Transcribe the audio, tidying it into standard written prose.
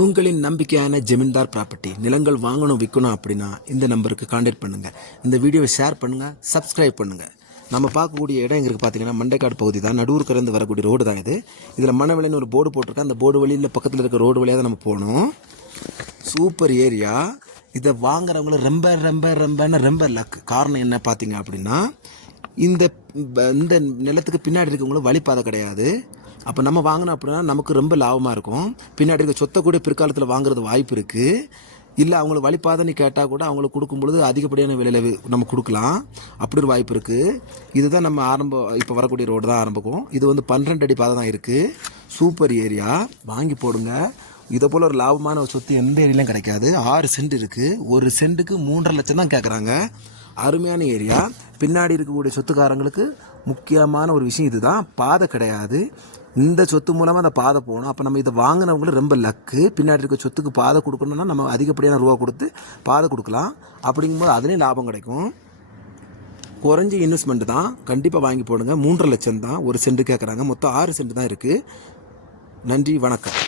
உங்களின் நம்பிக்கையான ஜமீன்தார் ப்ராப்பர்ட்டி நிலங்கள் வாங்கணும் விற்கணும் அப்படின்னா இந்த நம்பருக்கு கான்டாக்ட் பண்ணுங்கள். இந்த வீடியோவை ஷேர் பண்ணுங்கள், சப்ஸ்கிரைப் பண்ணுங்கள். நம்ம பார்க்கக்கூடிய இடம் எங்களுக்கு பார்த்தீங்கன்னா மண்டைக்காடு பகுதி தான். நடூர் கறந்து வரக்கூடிய ரோடு தான் இது. இதில் மணவெளின்னு ஒரு போர்டு போட்டிருக்கேன். அந்த போர்டு வழியில் பக்கத்தில் இருக்க ரோடு வழியாக தான் நம்ம போகணும். Super area. இதை வாங்குறவங்கள ரொம்ப லக். காரணம் என்ன பார்த்தீங்க அப்படின்னா, இந்த இந்த நிலத்துக்கு பின்னாடி இருக்கவங்களும் வழிபாதை கிடையாது. அப்போ நம்ம வாங்கினோம் அப்படின்னா நமக்கு ரொம்ப லாபமாக இருக்கும். பின்னாடி இருக்க சொத்தை கூட பிற்காலத்தில் வாங்குறது வாய்ப்பு இருக்குது. இல்லை அவங்களுக்கு வழிபாதைன்னு கேட்டால் கூட அவங்களுக்கு கொடுக்கும்பொழுது அதிகப்படியான விலையில் நம்ம கொடுக்கலாம். அப்படி ஒரு வாய்ப்பு இருக்குது. இதுதான் நம்ம இப்போ வரக்கூடிய ரோடு தான் ஆரம்பிக்கும். இது 12 அடி பாதை தான் இருக்குது. சூப்பர் ஏரியா, வாங்கி போடுங்க. இதை போல் ஒரு லாபமான ஒரு சொத்து எந்த ஏரியாலையும் கிடைக்காது. 6 சென்ட் இருக்குது. ஒரு சென்ட்டுக்கு 3.5 லட்சம் தான் கேட்குறாங்க. அருமையான ஏரியா. பின்னாடி இருக்கக்கூடிய சொத்துக்காரங்களுக்கு முக்கியமான ஒரு விஷயம் இதுதான், பாதை கிடையாது. இந்த சொத்து மூலமாக அந்த பாதை போகணும். அப்போ நம்ம இதை வாங்கினவங்களும் ரொம்ப லக்கு. பின்னாடி இருக்க சொத்துக்கு பாதை கொடுக்கணும்னா நம்ம அதிகப்படியான ரூபா கொடுத்து பாதை கொடுக்கலாம். அப்படிங்கும்போது அதுலேயும் லாபம் கிடைக்கும். குறைஞ்ச இன்வெஸ்ட்மெண்ட் தான். கண்டிப்பாக வாங்கி போடுங்க. 3.5 லட்சம் தான் ஒரு சென்ட் கேட்குறாங்க. மொத்தம் 6 சென்ட் தான் இருக்குது. நன்றி, வணக்கம்.